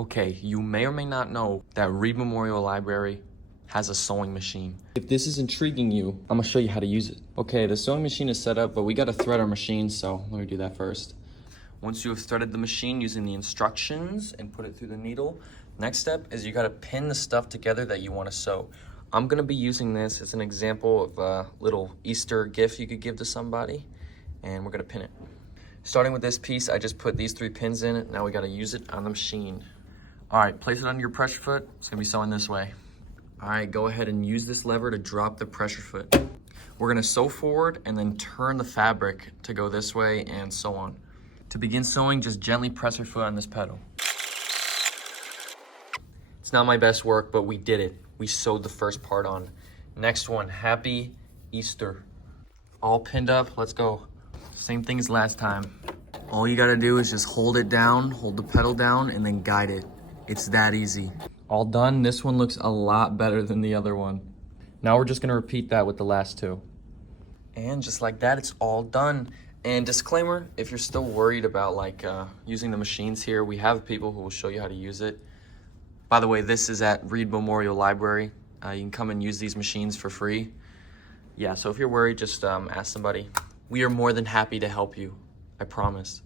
Okay, you may or may not know that Reed Memorial Library has a sewing machine. If this is intriguing you, I'm gonna show you how to use it. Okay, the sewing machine is set up, but we gotta thread our machine, so let me do that first. Once you have threaded the machine using the instructions and put it through the needle, next step is you gotta pin the stuff together that you wanna sew. I'm gonna be using this as an example of a little Easter gift you could give to somebody, and we're gonna pin it. Starting with this piece, I just put these 3 pins in it. Now we gotta use it on the machine. All right, place it under your pressure foot. It's gonna be sewing this way. All right, go ahead and use this lever to drop the pressure foot. We're gonna sew forward and then turn the fabric to go this way and so on. To begin sewing, just gently press your foot on this pedal. It's not my best work, but we did it. We sewed the first part on. Next one, Happy Easter. All pinned up, let's go. Same thing as last time. All you gotta do is just hold it down, hold the pedal down, and then guide it. It's that easy. All done. This one looks a lot better than the other one. Now we're just gonna repeat that with the last 2. And just like that, it's all done. And disclaimer, if you're still worried about using the machines here, we have people who will show you how to use it. By the way, this is at Reed Memorial Library. You can come and use these machines for free. Yeah, so if you're worried, just ask somebody. We are more than happy to help you, I promise.